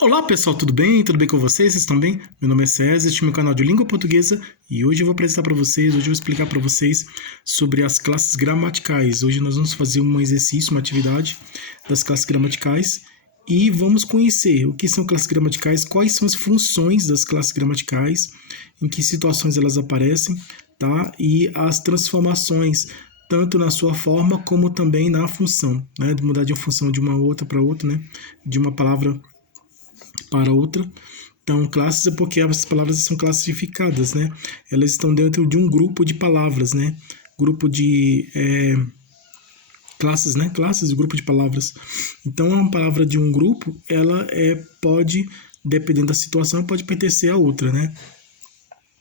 Olá pessoal, tudo bem? Tudo bem com vocês? Vocês estão bem? Meu nome é César, este é meu canal de língua portuguesa e hoje eu vou apresentar para vocês, hoje eu vou explicar para vocês sobre as classes gramaticais. Hoje nós vamos fazer um exercício, uma atividade das classes gramaticais e vamos conhecer o que são classes gramaticais, quais são as funções das classes gramaticais, em que situações elas aparecem, tá? E as transformações tanto na sua forma como também na função, né? De mudar de uma função de uma outra para outra, né? De uma palavra para outra. Então, classes é porque as palavras são classificadas, né? Elas estão dentro de um grupo de palavras, né? Grupo de classes, né? Classes, grupo de palavras. Então, uma palavra de um grupo, ela pode, dependendo da situação, pode pertencer a outra, né?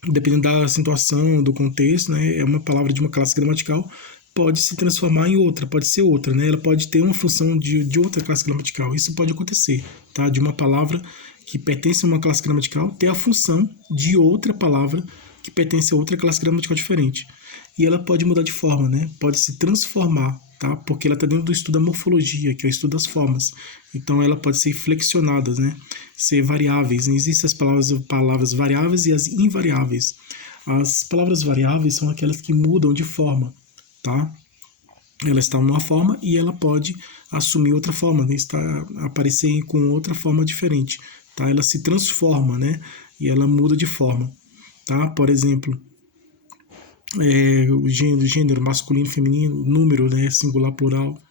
Dependendo da situação, do contexto, né? É uma palavra de uma classe gramatical, pode se transformar em outra, pode ser outra, né? Ela pode ter uma função de outra classe gramatical. Isso pode acontecer, tá? De uma palavra que pertence a uma classe gramatical ter a função de outra palavra que pertence a outra classe gramatical diferente. E ela pode mudar de forma, né? Pode se transformar, tá? Porque ela está dentro do estudo da morfologia, que é o estudo das formas. Então ela pode ser flexionada, né? Ser variáveis. Existem as palavras variáveis e as invariáveis. As palavras variáveis são aquelas que mudam de forma, tá? Ela está numa forma e ela pode assumir outra forma, né? Aparecer com outra forma diferente, tá? Ela se transforma, né? E ela muda de forma, tá? Por exemplo, o gênero masculino, feminino, número, né? Singular, plural,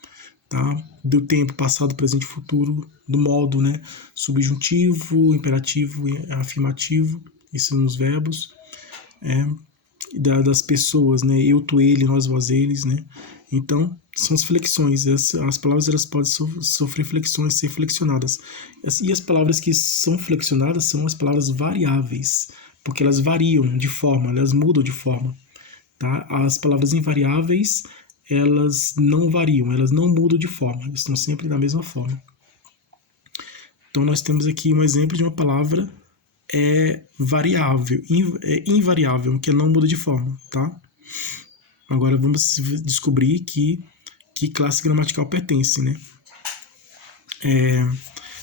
tá? Do tempo, passado, presente, futuro, do modo, né? Subjuntivo, imperativo, afirmativo, esses são os verbos, das pessoas, né? Eu, tu, ele, nós, vós, eles, né? Então, são as flexões. As palavras elas podem sofrer flexões, ser flexionadas. E as palavras que são flexionadas são as palavras variáveis, porque elas variam de forma, elas mudam de forma, tá? As palavras invariáveis, elas não variam, elas não mudam de forma, elas estão sempre da mesma forma. Então, nós temos aqui um exemplo de uma palavra variável, invariável, que não muda de forma, tá? Agora vamos descobrir que classe gramatical pertence, né?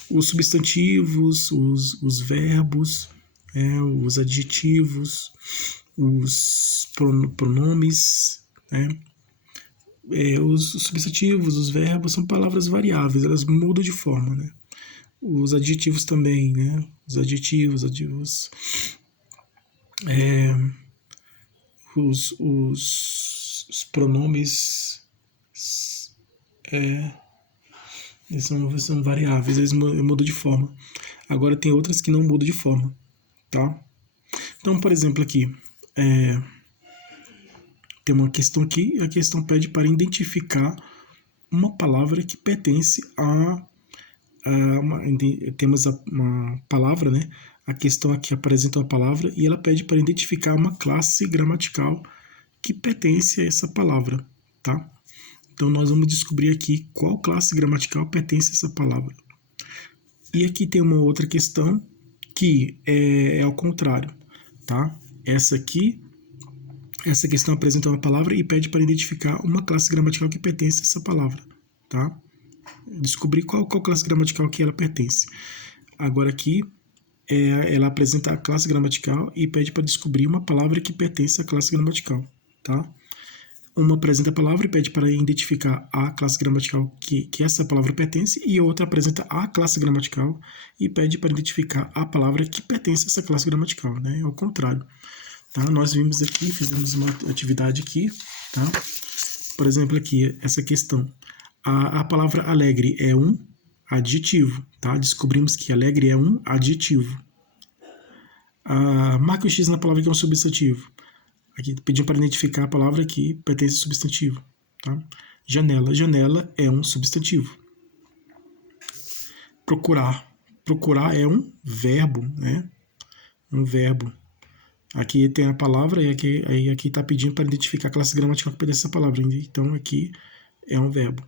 Os substantivos, os verbos, os adjetivos, os pronomes, né? Os substantivos, os verbos são palavras variáveis, elas mudam de forma, né? Os adjetivos também, né? Os adjetivos, os pronomes eles são variáveis, eles mudam de forma. Agora tem outras que não mudam de forma, tá? Então, por exemplo, aqui tem uma questão aqui, a questão pede para identificar uma palavra que pertence temos uma palavra, né? A questão aqui apresenta uma palavra e ela pede para identificar uma classe gramatical que pertence a essa palavra, tá? Então, nós vamos descobrir aqui qual classe gramatical pertence a essa palavra. E aqui tem uma outra questão que é ao contrário, tá? Essa questão apresenta uma palavra e pede para identificar uma classe gramatical que pertence a essa palavra, tá? Descobrir qual classe gramatical que ela pertence. Agora aqui, ela apresenta a classe gramatical e pede para descobrir uma palavra que pertence à classe gramatical, tá? Uma apresenta a palavra e pede para identificar a classe gramatical que essa palavra pertence, e outra apresenta a classe gramatical e pede para identificar a palavra que pertence a essa classe gramatical, né? É o contrário, tá? Nós vimos aqui, fizemos uma atividade aqui, tá? Por exemplo, aqui, essa questão. A palavra alegre é um adjetivo, tá? Descobrimos que alegre é um adjetivo. Marque o X na palavra que é um substantivo. Aqui pedindo para identificar a palavra que pertence ao substantivo, tá? Janela. Janela é um substantivo. Procurar. Procurar é um verbo, né? Um verbo. Aqui tem a palavra e aqui está pedindo para identificar a classe gramatical que pertence a essa palavra. Então, aqui é um verbo.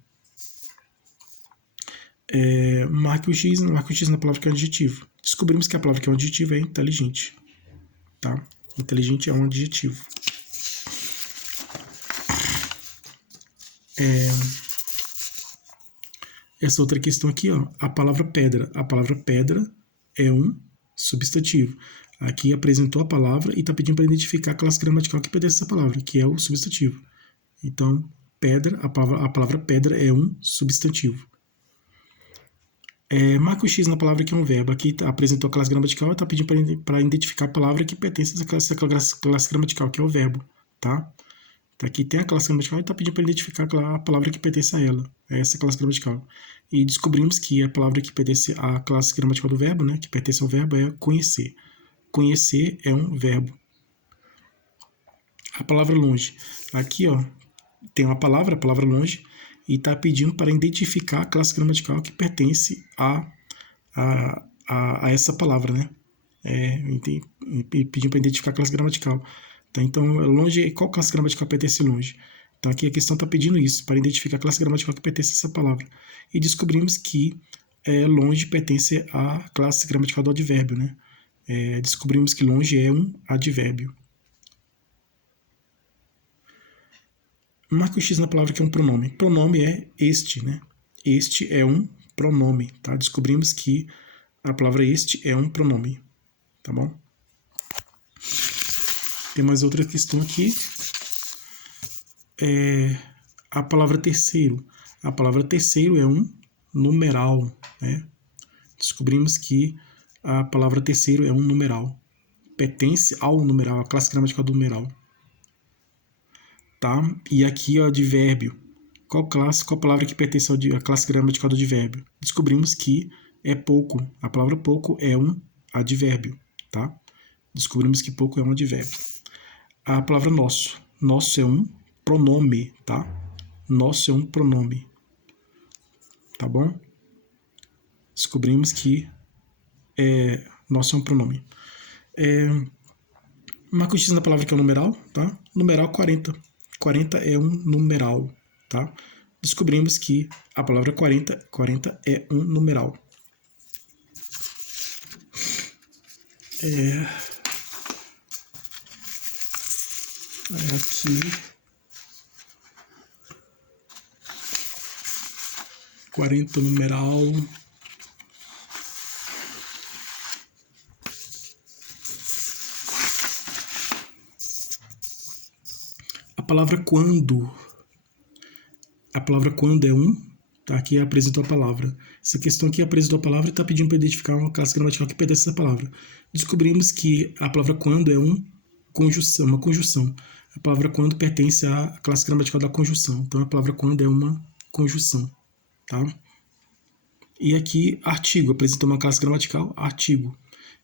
Marque o X na palavra que é um adjetivo. Descobrimos que a palavra que é um adjetivo é inteligente, tá? Inteligente é um adjetivo. Essa outra questão aqui, ó, a palavra pedra. A palavra pedra é um substantivo. Aqui apresentou a palavra e está pedindo para identificar a classe gramatical que pertence a essa palavra, que é o substantivo. Então, pedra, a palavra pedra é um substantivo. Marca o X na palavra que é um verbo. Aqui apresentou a classe gramatical e está pedindo para identificar a palavra que pertence a essa classe gramatical, que é o verbo. Tá? Aqui tem a classe gramatical e está pedindo para identificar a palavra que pertence a ela, essa classe gramatical. E descobrimos que a palavra que pertence à classe gramatical do verbo, né, que pertence ao verbo, é conhecer. Conhecer é um verbo. A palavra longe. Aqui, ó, tem a palavra longe, e está pedindo para identificar a classe gramatical que pertence a essa palavra, né? Pedindo para identificar a classe gramatical. Tá? Então, longe, qual classe gramatical pertence longe? Então, aqui a questão está pedindo isso, para identificar a classe gramatical que pertence a essa palavra. E descobrimos que longe pertence à classe gramatical do advérbio, né? Descobrimos que longe é um advérbio. Marca o X na palavra que é um pronome. Pronome é este, né? Este é um pronome, tá? Descobrimos que a palavra este é um pronome, tá bom? Tem mais outra questão aqui. A palavra terceiro. A palavra terceiro é um numeral, né? Descobrimos que a palavra terceiro é um numeral. Pertence ao numeral, a classe gramatical do numeral. Tá? E aqui o advérbio. Qual palavra que pertence à classe gramatical do advérbio? Descobrimos que é pouco. A palavra pouco é um advérbio, tá? Descobrimos que pouco é um advérbio. A palavra nosso. Nosso é um pronome, tá? Nosso é um pronome. Tá bom? Descobrimos que nosso é um pronome. Marca o X na palavra que é o numeral, tá? Numeral 40. 40 é um numeral, tá? Descobrimos que a palavra 40 é um numeral. Aqui 40 numeral. A palavra quando. A palavra quando é um, tá? Aqui apresentou a palavra. Essa questão aqui apresentou a palavra e está pedindo para identificar uma classe gramatical que pertence a essa palavra. Descobrimos que a palavra quando é uma conjunção. A palavra quando pertence à classe gramatical da conjunção. Então a palavra quando é uma conjunção, tá? E aqui artigo, apresentou uma classe gramatical, artigo.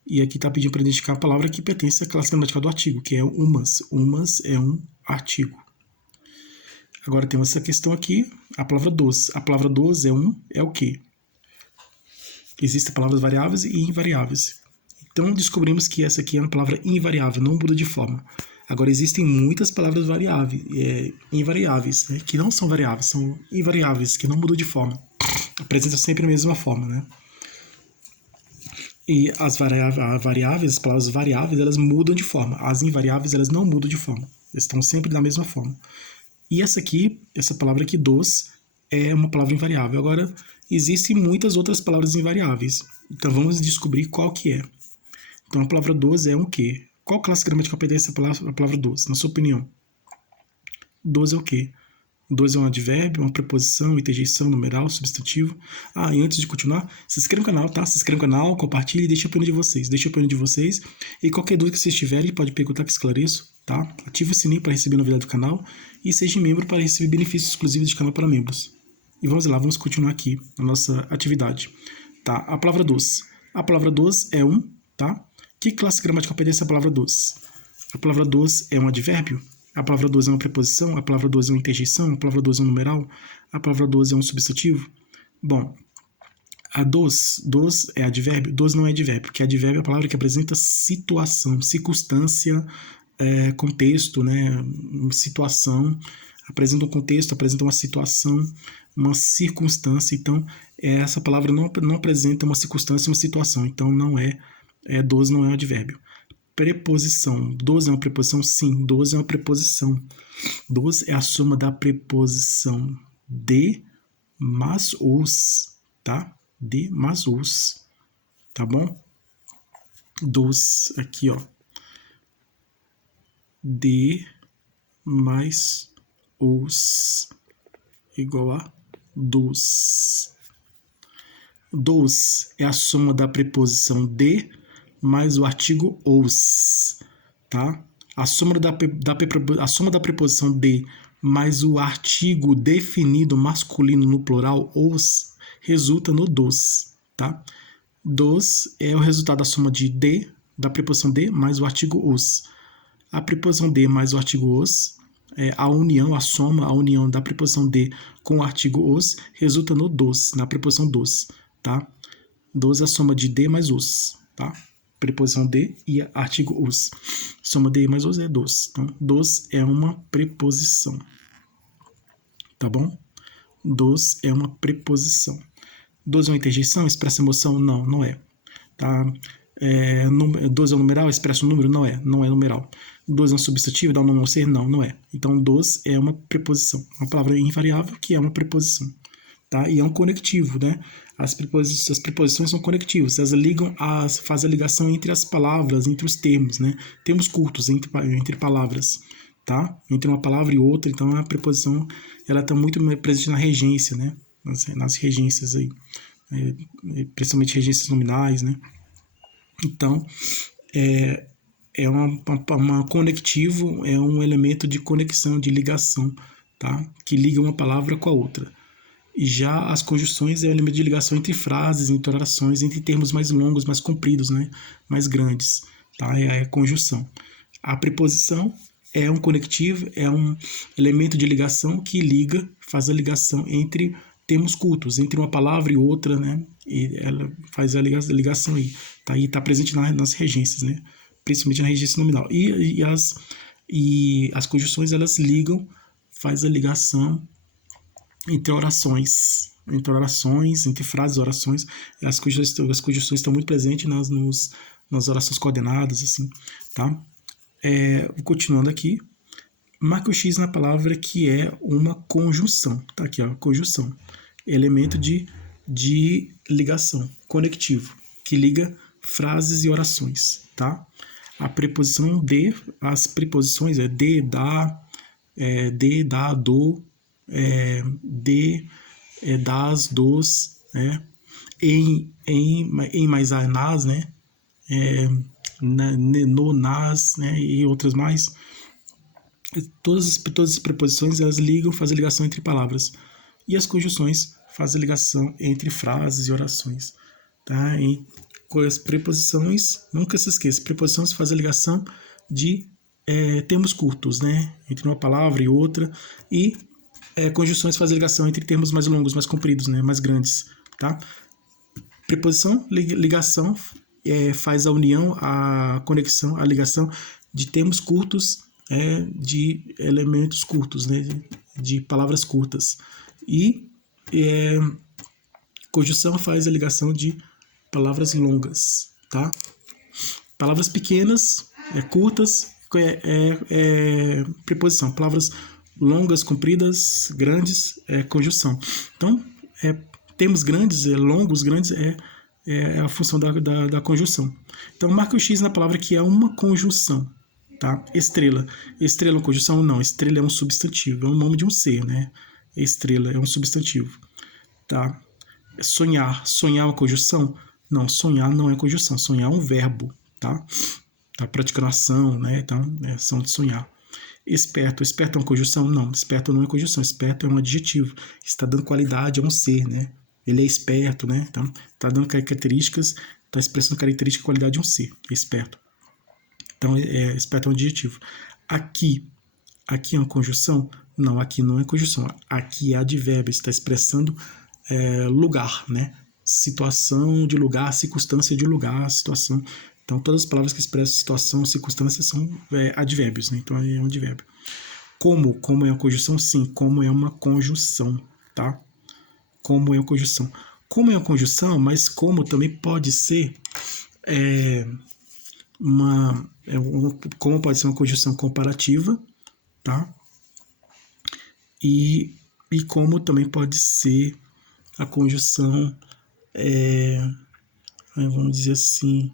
E aqui está pedindo para identificar a palavra que pertence à classe gramatical do artigo, que é umas. Umas é um artigo. Agora temos essa questão aqui, a palavra dos. A palavra dos é o quê? Existem palavras variáveis e invariáveis. Então descobrimos que essa aqui é uma palavra invariável, não muda de forma. Agora existem muitas palavras invariáveis, né, que não são variáveis, são invariáveis, que não mudam de forma. Apresentam sempre a mesma forma, né? E as variáveis, as palavras variáveis, elas mudam de forma. As invariáveis, elas não mudam de forma. Elas estão sempre da mesma forma. E essa palavra aqui, dos, é uma palavra invariável. Agora, existem muitas outras palavras invariáveis. Então, vamos descobrir qual que é. Então, a palavra dos é um quê? Qual classe gramatical pertence a palavra dos, na sua opinião? Dos é o quê? Dos é um advérbio, uma preposição, interjeição, numeral, substantivo. E antes de continuar, se inscreva no canal, tá? Se inscreva no canal, compartilhe e deixe a opinião de vocês. Deixe a opinião de vocês. E qualquer dúvida que vocês tiverem, pode perguntar que esclareço, tá? Ative o sininho para receber novidade do canal e seja membro para receber benefícios exclusivos do canal para membros. E vamos lá, vamos continuar aqui a nossa atividade. Tá? A palavra dos. A palavra dos é um, tá? Que classe gramatical pertence à palavra dos? A palavra dos é um advérbio? A palavra dos é uma preposição? A palavra dos é uma interjeição? A palavra dos é um numeral? A palavra dos é um substantivo? Bom, a dos é advérbio? Dos não é advérbio, porque advérbio é a palavra que apresenta situação, circunstância, contexto, né? Situação, apresenta um contexto, apresenta uma situação, uma circunstância. Então, essa palavra não apresenta uma circunstância, uma situação. Então, dos não é um advérbio. Preposição. Dos é uma preposição? Sim, dos é uma preposição. Dos é a soma da preposição de mais os, tá? De mais os, tá bom? dos, aqui, ó, de mais os igual a dos. Dos é a soma da preposição de mais o artigo os, tá? A soma da preposição de mais o artigo definido masculino no plural os resulta no dos, tá? Dos é o resultado da soma de da preposição de mais o artigo os. A preposição de mais o artigo os, a união, a soma, a união da preposição de com o artigo os resulta no dos, na preposição dos, tá? Dos é a soma de de mais os, tá? Preposição de e artigo os. Soma de mais os é dos. Então, dos é uma preposição, tá bom? Dos é uma preposição. Dos é uma interjeição? Expressa emoção? Não, não é. Tá? Dos é um numeral? Expressa um número? Não é. Não é numeral. Dos é um substantivo? Dá um nome ao ser? Não, não é. Então, dos é uma preposição. Uma palavra invariável que é uma preposição. Tá? E é um conectivo, né? As preposições são conectivas. Elas fazem a ligação entre as palavras, entre os termos, né? Termos curtos entre palavras, tá? Entre uma palavra e outra. Então, a preposição ela está muito presente na regência, né? Nas regências aí, principalmente regências nominais, né? Então, é uma conectivo, é um elemento de conexão, de ligação, tá? Que liga uma palavra com a outra. E já as conjunções é um elemento de ligação entre frases, entre orações, entre termos mais longos, mais compridos, né? Mais grandes, tá? É a conjunção. A preposição é um conectivo, é um elemento de ligação que liga, faz a ligação entre termos curtos, entre uma palavra e outra, né? E ela faz a ligação aí, tá? E está presente nas regências, né? Principalmente na regência nominal. E as conjunções, elas ligam, faz a ligação entre orações, entre frases e orações. As conjunções estão muito presentes nas orações coordenadas, assim, tá? Continuando aqui, marque o X na palavra que é uma conjunção, tá aqui, ó, conjunção, elemento de ligação, conectivo, que liga frases e orações, tá? A preposição de, as preposições é de, dá, do, de, das, dos, né? Em mais a, nas, né? No, nas, né? E outras mais. Todas as preposições elas ligam, fazem ligação entre palavras. E as conjunções fazem ligação entre frases e orações. Tá? E com as preposições, nunca se esqueça, preposições fazem ligação de termos curtos, né? Entre uma palavra e outra. E conjunções fazem ligação entre termos mais longos, mais compridos, né? Mais grandes. Tá? Preposição, ligação, faz a união, a conexão, a ligação de termos curtos, de elementos curtos, né? De palavras curtas. E conjunção faz a ligação de palavras longas, tá? Palavras pequenas, curtas, preposição. Palavras longas, compridas, grandes, conjunção. Então, termos grandes, longos, grandes, é a função da conjunção. Então, marca o X na palavra que é uma conjunção, tá? Estrela. Estrela é uma conjunção? Não, estrela é um substantivo, é o nome de um ser, né? Estrela é um substantivo, tá? Sonhar. Sonhar é uma conjunção? Não, sonhar não é conjunção, sonhar é um verbo, tá? Tá praticando ação, né? Então, é ação de sonhar. Esperto. Esperto é uma conjunção? Não, esperto não é conjunção, esperto é um adjetivo. Está dando qualidade a um ser, né? Ele é esperto, né? Então, está dando características, está expressando característica e qualidade de um ser, é esperto. Então, esperto é um adjetivo. Aqui é uma conjunção? Não, aqui não é conjunção. Aqui é advérbio, está expressando lugar, né? Situação de lugar, circunstância de lugar, situação. Então, todas as palavras que expressam situação, circunstância são advérbios, né? Então, é um advérbio. Como é uma conjunção? Sim, como é uma conjunção, tá? Como é uma conjunção. Como é uma conjunção, mas como também pode ser como pode ser uma conjunção comparativa, tá? E como também pode ser a conjunção, vamos dizer assim,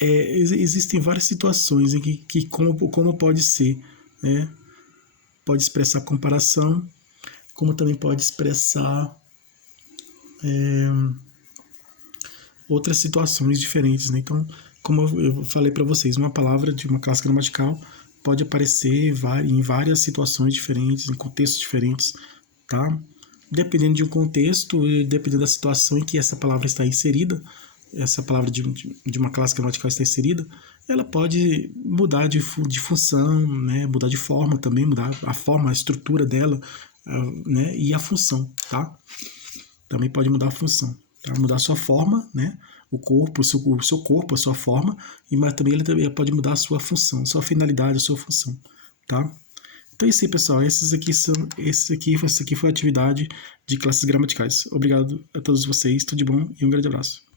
existem várias situações em que como pode ser, né? Pode expressar comparação, como também pode expressar outras situações diferentes, né? Então, como eu falei para vocês, uma palavra de uma classe gramatical pode aparecer em várias situações diferentes, em contextos diferentes, tá? Dependendo de um contexto e dependendo da situação em que essa palavra está inserida, essa palavra de uma classe gramatical está inserida, ela pode mudar de função, né? Mudar de forma também, mudar a forma, a estrutura dela, né? E a função, tá? Também pode mudar a função, tá? Mudar a sua forma, né? O corpo, o seu corpo, a sua forma, mas também ele pode mudar a sua função, sua finalidade, a sua função, tá? Então é isso aí, essa aqui foi a atividade de classes gramaticais. Obrigado a todos vocês, tudo de bom e um grande abraço.